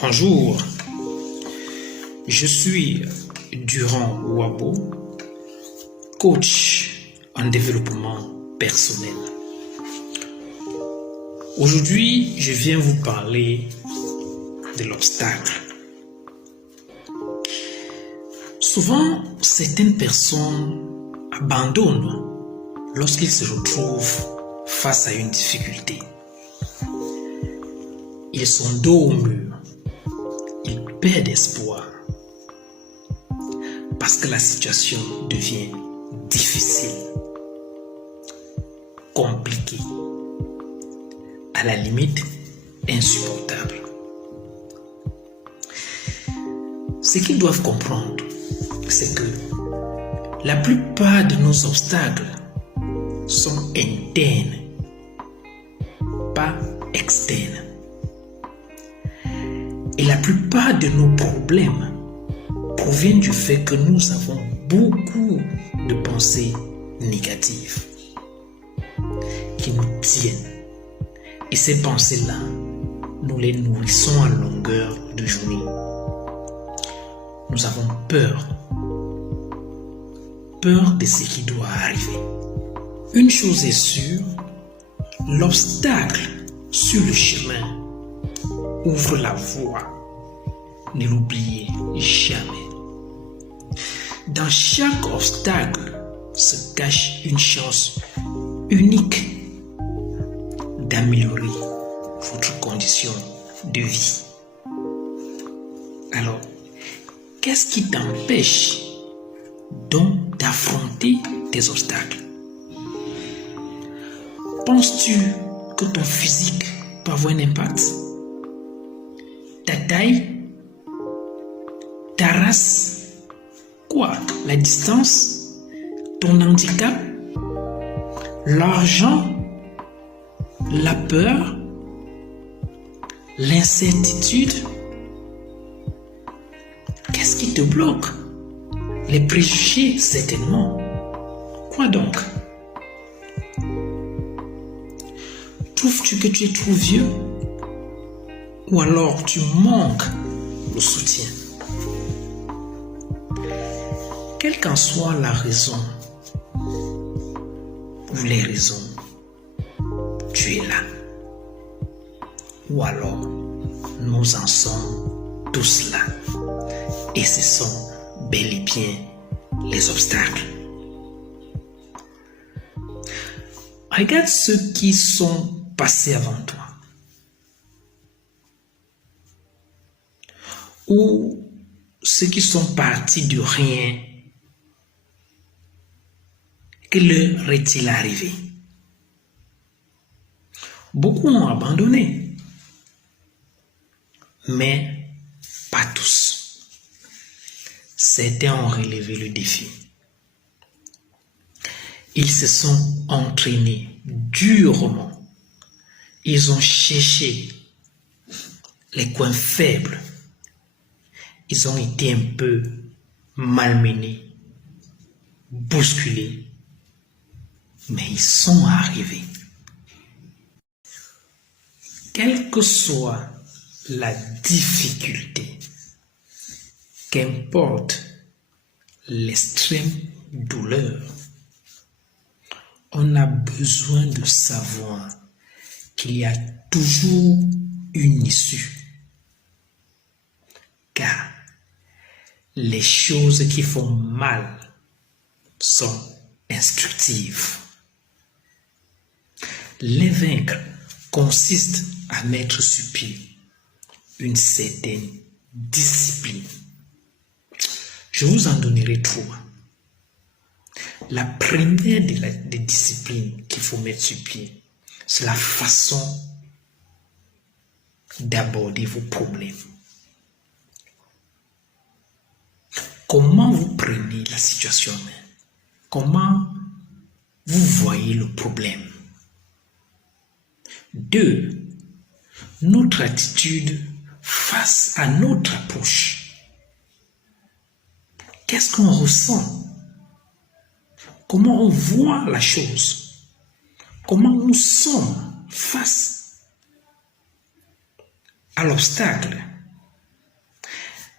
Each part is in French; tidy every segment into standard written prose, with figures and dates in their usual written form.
Bonjour, je suis Durand Wabo, coach en développement personnel. Aujourd'hui, je viens vous parler de l'obstacle. Souvent, certaines personnes abandonnent lorsqu'ils se retrouvent face à une difficulté. Ils sont dos au mur, ils perdent espoir parce que la situation devient difficile, compliquée, à la limite insupportable. Ce qu'ils doivent comprendre, c'est que la plupart de nos obstacles sont internes, pas externes. Et la plupart de nos problèmes proviennent du fait que nous avons beaucoup de pensées négatives qui nous tiennent. Et ces pensées-là, nous les nourrissons à longueur de journée. Nous avons peur de ce qui doit arriver. Une chose est sûre, l'obstacle sur le chemin ouvre la voie. Ne l'oubliez jamais. Dans chaque obstacle se cache une chance unique d'améliorer votre condition de vie. Alors, qu'est-ce qui t'empêche donc d'affronter tes obstacles? Penses-tu que ton physique peut avoir un impact? Ta taille? Ta race? Quoi? La distance? Ton handicap? L'argent? La peur? L'incertitude? Qu'est-ce qui te bloque? Les préjugés, certainement. Quoi donc? Trouves-tu que tu es trop vieux? Ou alors tu manques le soutien? Quelle qu'en soit la raison ou les raisons, tu es là. Ou alors nous en sommes tous là. Et ce sont bel et bien les obstacles. Regarde ceux qui sont passés avant toi. Ou ceux qui sont partis de rien. Que leur est-il arrivé? Beaucoup ont abandonné, mais pas tous. Certains ont relevé le défi. Ils se sont entraînés durement. Ils ont cherché les coins faibles. Ils ont été un peu malmenés, bousculés, mais ils sont arrivés. Quelle que soit la difficulté, qu'importe l'extrême douleur, on a besoin de savoir qu'il y a toujours une issue. Car les choses qui font mal sont instructives. Les vaincre consiste à mettre sur pied une certaine discipline. Je vous en donnerai trois. La première des disciplines qu'il faut mettre sur pied, c'est la façon d'aborder vos problèmes. Comment vous prenez la situation? Comment vous voyez le problème? 2. Notre attitude face à notre approche. Qu'est-ce qu'on ressent? Comment on voit la chose? Comment nous sommes face à l'obstacle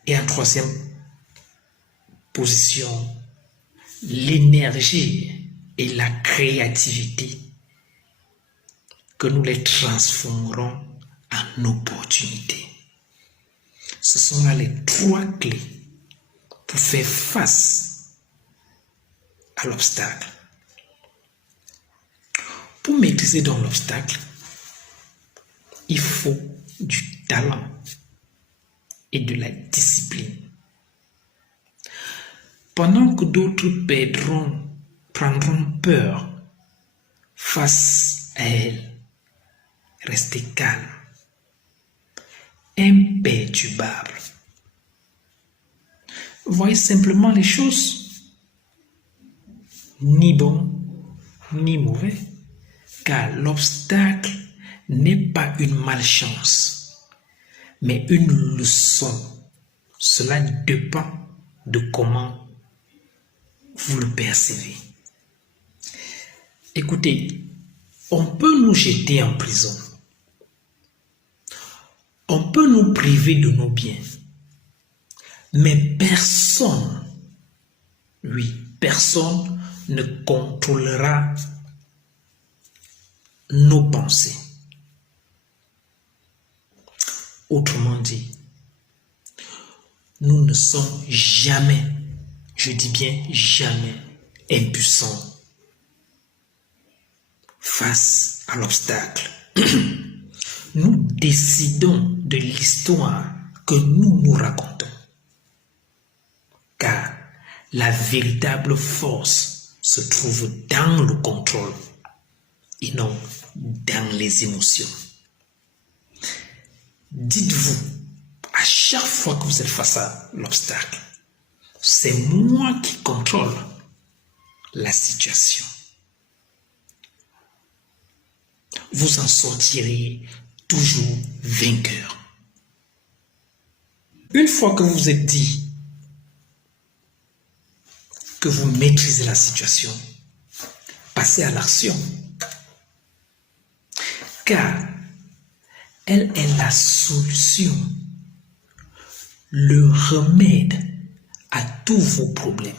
Et en troisième position, l'énergie et la créativité, que nous les transformerons en opportunités. Ce sont là les trois clés pour faire face à l'obstacle. Pour maîtriser donc l'obstacle, il faut du talent et de la discipline. Pendant que d'autres prendront peur face à elle, restez calme, imperturbable. Voyez simplement les choses, ni bon ni mauvais, car l'obstacle n'est pas une malchance, mais une leçon. Cela dépend de comment vous le percevez. Écoutez, on peut nous jeter en prison. On peut nous priver de nos biens. Mais personne ne contrôlera nos pensées. Autrement dit, nous ne sommes jamais, je dis bien jamais, impuissants face à l'obstacle. Nous décidons de l'histoire que nous nous racontons. Car la véritable force se trouve dans le contrôle et non dans les émotions. Dites-vous, à chaque fois que vous êtes face à l'obstacle, c'est moi qui contrôle la situation. Vous en sortirez toujours vainqueur. Une fois que vous vous êtes dit que vous maîtrisez la situation, passez à l'action. Car elle est la solution, le remède à tous vos problèmes.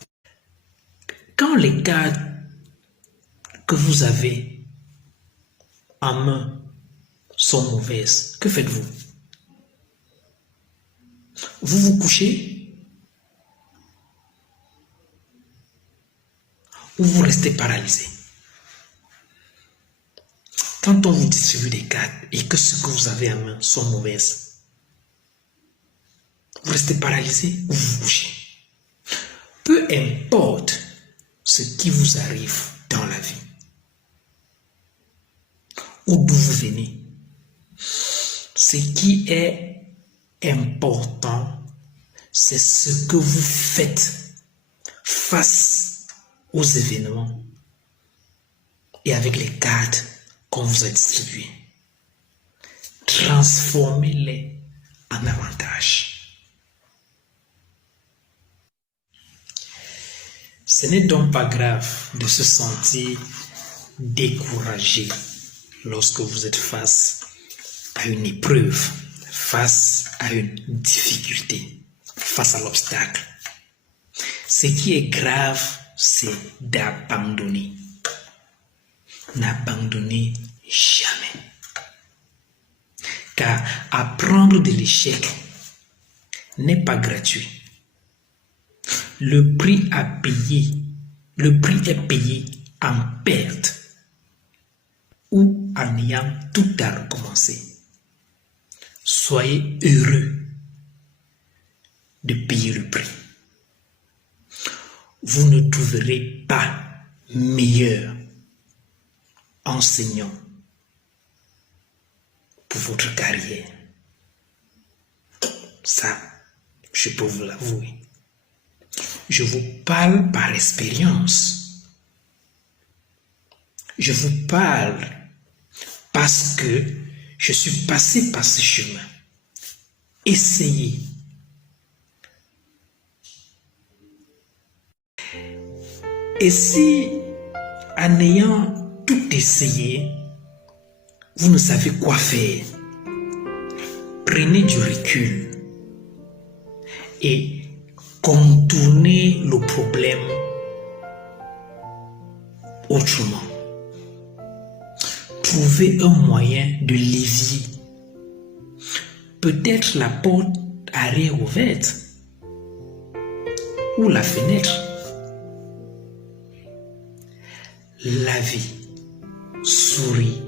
Quand les cartes que vous avez en main sont mauvaises, que faites-vous? Vous vous couchez ou vous restez paralysé? Quand on vous distribue des cartes et que ce que vous avez en main sont mauvaises, vous restez paralysé ou vous couchez? Peu importe ce qui vous arrive dans la vie, ou d'où vous venez, ce qui est important, c'est ce que vous faites face aux événements et avec les cartes qu'on vous a distribuées. Transformez-les en avantage. Ce n'est donc pas grave de se sentir découragé lorsque vous êtes face à une épreuve, face à une difficulté, face à l'obstacle. Ce qui est grave, c'est d'abandonner. N'abandonnez jamais. Car apprendre de l'échec n'est pas gratuit. Le prix est payé en perte ou en ayant tout à recommencer. Soyez heureux de payer le prix. Vous ne trouverez pas meilleur enseignant pour votre carrière. Ça, je peux vous l'avouer. Je vous parle par expérience. Je vous parle parce que je suis passé par ce chemin. Essayez. Et si, en ayant tout essayé, vous ne savez quoi faire, prenez du recul et contourner le problème autrement. Trouver un moyen de levier. Peut-être la porte arrière ouverte ou la fenêtre. La vie sourit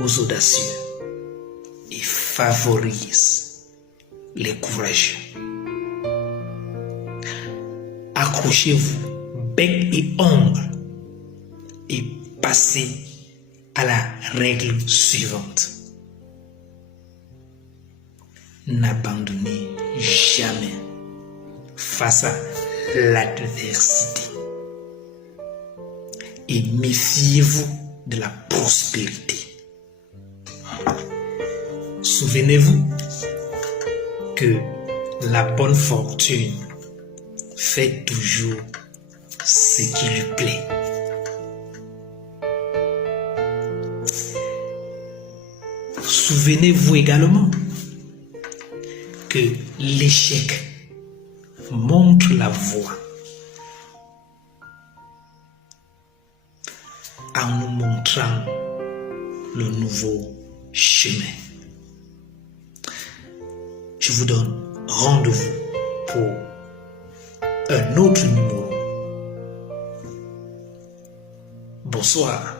aux audacieux et favorise les courageux. Accrochez-vous bec et ongle et passez à la règle suivante. N'abandonnez jamais face à l'adversité et méfiez-vous de la prospérité. Souvenez-vous que la bonne fortune fait toujours ce qui lui plaît. Souvenez-vous également que l'échec montre la voie en nous montrant le nouveau chemin. Je vous donne rendez-vous pour un autre numéro. Bonsoir.